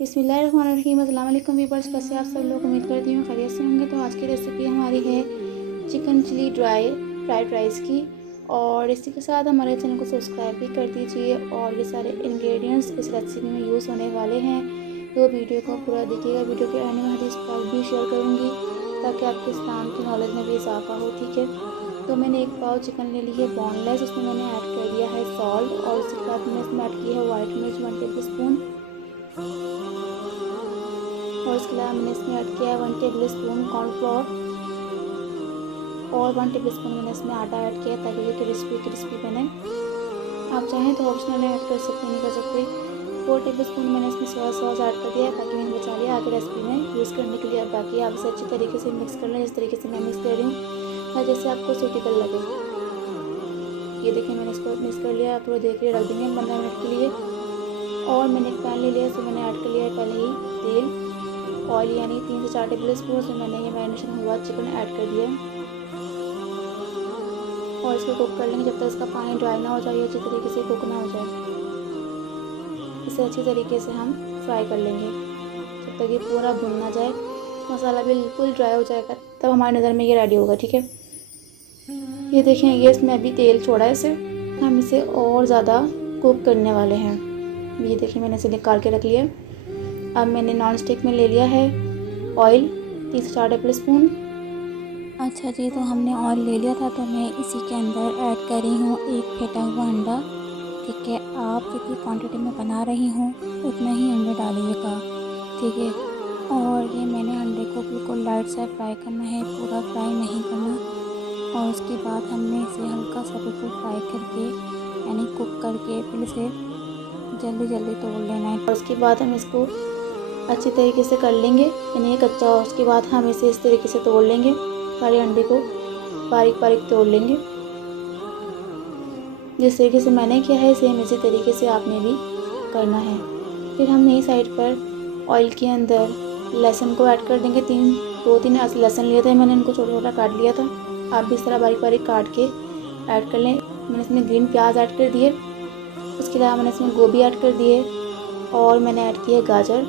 बिस्मिल्लाहिर्रहमानिर्रहीम। अस्सलाम वालेकुम व्यूअर्स, कैसे आप सब लोग, उम्मीद करती हूँ खैरियत से होंगे। तो आज की रेसिपी हमारी है chicken chilli dry fried rice की। और इसी के साथ हमारे चैनल को सब्सक्राइब भी कर दीजिए। और ये सारे इंग्रेडिएंट्स इस रेसिपी में यूज़ होने वाले हैं, तो वीडियो को पूरा देखिएगा। वीडियो के एंड में हदीस पाक भी शेयर करूँगी ताकि आपके इस्लाम की नॉलेज में भी इजाफा हो। ठीक है, तो मैंने एक पाव चिकन ले ली है बोनलेस, उसमें मैंने ऐड कर दिया है सॉल्ट। और उसके बाद मैंने इसमें ऐड की है वाइट मिर्च 1 टेबल स्पून। और इसके अलावा मैंने इसमें ऐड किया है 1 टेबल स्पून कॉर्नफ्लोर। और 1 टेबल स्पून मैंने इसमें आटा ऐड किया ताकि ये क्रिस्पी बने। आप चाहें तो ऑप्शनल ऐड कर सकते, नहीं कर सकते। 4 टेबल स्पून मैंने इसमें सोया सॉस ऐड कर दिया है ताकि मैंने बचा लिया आगे रेसिपी में यूज़ करने के लिए। अब बाकी आप इसे अच्छी तरीके से मिक्स कर लें, जिस तरीके से मैं मिक्स कर रही हूँ और जैसे आपको सूटेबल लगे। ये देखिए मैंने इसको मिक्स कर लिया। पूरा देख के रख देंगे 15 मिनट के लिए। और मैंने एक पैन ले लिया, इसमें मैंने ऐड कर लिया है पहले ही तेल ऑयल, यानी 3 से 4 टेबल स्पून से मैंने ये मैरिनेशन हुआ चिकन ऐड कर दिया। और इसको कुक कर लेंगे जब तक इसका पानी ड्राई ना हो जाए, अच्छी तरीके से कुक ना हो जाए। इसे अच्छी तरीके से हम फ्राई कर लेंगे जब तक ये पूरा भुन ना जाए। मसाला बिल्कुल ड्राई हो जाएगा तब हमारी नज़र में ये रेडी होगा। ठीक है, ये देखें ये इसमें अभी तेल छोड़ा है, इसे हम इसे और ज़्यादा कुक करने वाले हैं। ये देखिए मैंने इसे निकाल के रख लिया। अब मैंने नॉन स्टिक में ले लिया है ऑयल 3 से 4 टेबल स्पून। अच्छा जी, तो हमने ऑयल ले लिया था, तो मैं इसी के अंदर ऐड कर रही हूँ एक फेंटा हुआ अंडा। ठीक है, आप जितनी क्वांटिटी में बना रही हूँ उतना ही अंडा डालिएगा। ठीक है, और ये मैंने अंडे को बिल्कुल लाइट से फ्राई करना है, पूरा फ्राई नहीं करना। और उसके बाद हमने इसे हल्का सा बिल्कुल फ्राई करके, यानी कुक करके, फिर इसे जल्दी तोड़ लेना है। और उसके बाद हम इसको अच्छी तरीके से कर लेंगे, यानी ये कच्चा। और उसके बाद हम इसे इस तरीके से तोड़ लेंगे, सारे अंडे को बारीक बारीक तोड़ लेंगे। जिस तरीके से मैंने किया है सेम इसी तरीके से आपने भी करना है। फिर हम नई साइड पर ऑयल के अंदर लहसुन को ऐड कर देंगे। 2-3 लहसुन लिए थे मैंने, इनको छोटा छोटा काट लिया था। आप भी इस तरह बारीक बारीक काट के ऐड कर लें। मैंने इसमें ग्रीन प्याज ऐड कर दिए। उसके अलावा मैंने इसमें गोभी ऐड कर दिए। और मैंने ऐड किए गाजर,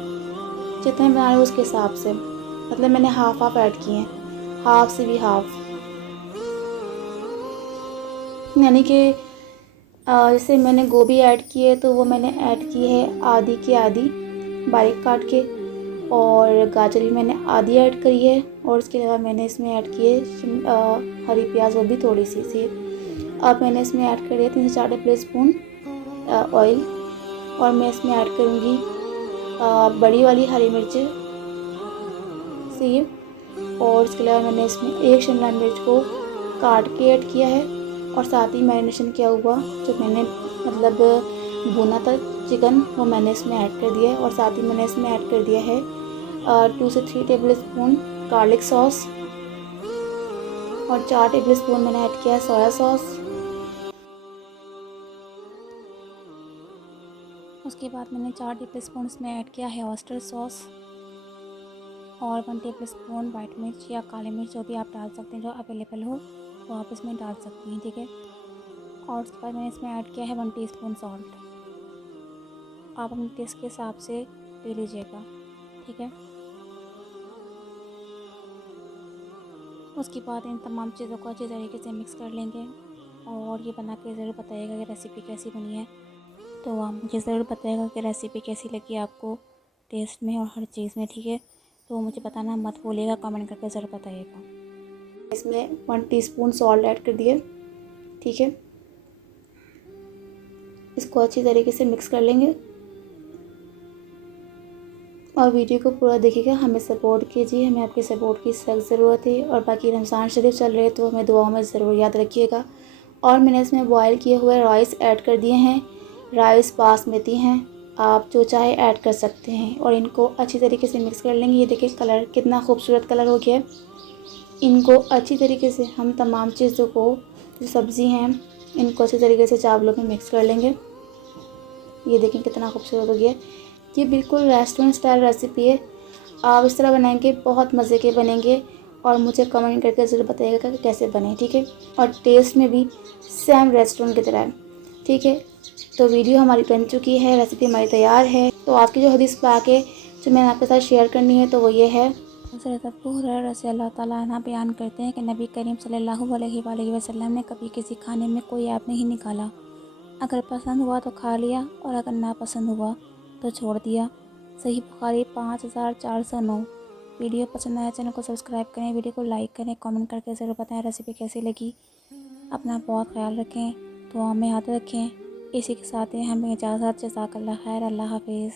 जितने बना रहे हो उसके हिसाब से, मतलब मैंने हाफ ऐड किए हैं, हाफ से भी हाफ, यानी कि जैसे मैंने गोभी ऐड की है तो वो मैंने ऐड की है आधी की आधी बारीक काट के। और गाजर भी मैंने आधी ऐड करी है। और उसके अलावा मैंने इसमें ऐड की है हरी प्याज, वो भी थोड़ी सी। अब मैंने इसमें ऐड करी है 3 से 4 टेबल स्पून ऑयल। और मैं इसमें ऐड करूँगी बड़ी वाली हरी मिर्च सेव। और इसके अलावा मैंने इसमें एक शिमला मिर्च को काट के ऐड किया है। और साथ ही मैरिनेशन किया हुआ जो मैंने मतलब भुना था चिकन, वो मैंने इसमें ऐड कर दिया है। और साथ ही मैंने इसमें ऐड कर दिया है 2 से 3 टेबल स्पून गार्लिक सॉस। और 4 टेबल स्पून मैंने ऐड किया है सोया सॉस। उसके बाद मैंने 4 टेबल स्पून इसमें ऐड किया है ऑयस्टर सॉस। और 1 टेबल स्पून वाइट मिर्च या काली मिर्च, जो भी आप डाल सकते हैं, जो अवेलेबल हो वो आप इसमें डाल सकती हैं। ठीक है, और उसके बाद मैंने इसमें ऐड किया है 1 टीस्पून सॉल्ट। आप अपने टेस्ट के हिसाब से ले लीजिएगा। ठीक है, उसके बाद इन तमाम चीज़ों को अच्छी तरीके से मिक्स कर लेंगे। और ये बना के ज़रूर बताइएगा कि रेसिपी कैसी बनी है। तो आप मुझे ज़रूर बताइएगा कि रेसिपी कैसी लगी आपको, टेस्ट में और हर चीज़ में। ठीक है, तो मुझे बताना मत भूलिएगा, कमेंट करके ज़रूर बताइएगा। इसमें 1 टीस्पून सॉल्ट ऐड कर दिए। ठीक है, इसको अच्छी तरीके से मिक्स कर लेंगे। और वीडियो को पूरा देखिएगा, हमें सपोर्ट कीजिए, हमें आपके सपोर्ट की सख्त ज़रूरत है। और बाकी रमज़ान शरीफ चल रहे तो हमें दुआओं में ज़रूर याद रखिएगा। और मैंने इसमें बॉयल किए हुए राइस ऐड कर दिए हैं। राइस बासमती हैं, आप जो चाहे ऐड कर सकते हैं। और इनको अच्छी तरीके से मिक्स कर लेंगे। ये देखिए कलर कितना खूबसूरत कलर हो गया। इनको अच्छी तरीके से हम तमाम चीज़ों को, जो सब्ज़ी हैं, इनको अच्छी तरीके से चावलों में मिक्स कर लेंगे। ये देखें कितना खूबसूरत हो गया। ये बिल्कुल रेस्टोरेंट स्टाइल रेसिपी है। आप इस तरह बनाएंगे बहुत मज़े के बनेंगे। और मुझे कमेंट करके ज़रूर बताइएगा कि कैसे बने। ठीक है, और टेस्ट में भी सेम रेस्टोरेंट की तरह है। ठीक है, तो वीडियो हमारी बन चुकी है, रेसिपी हमारी तैयार है। तो आज की जो हदीस पाक है जो मैंने आपके साथ शेयर करनी है तो वो ये है। हज़रत अबू हुरैरा रज़ी अल्लाह ताला अन्हु बयान करते हैं कि नबी करीम सल्लल्लाहु अलैहि वसल्लम ने कभी किसी खाने में कोई ऐप नहीं निकाला। अगर पसंद हुआ तो खा लिया और अगर नापसंद हुआ तो छोड़ दिया। सही बुखारी 5409। वीडियो पसंद आया चैनल को सब्सक्राइब करें, वीडियो को लाइक करें, कमेंट करके ज़रूर बताएं रेसिपी कैसी लगी। अपना बहुत ख्याल रखें, दुआ में याद रखें। इसी के साथ ही हमें इजाज़त। जज़ाकल्लाह खैर। अल्लाह हाफ़िज़।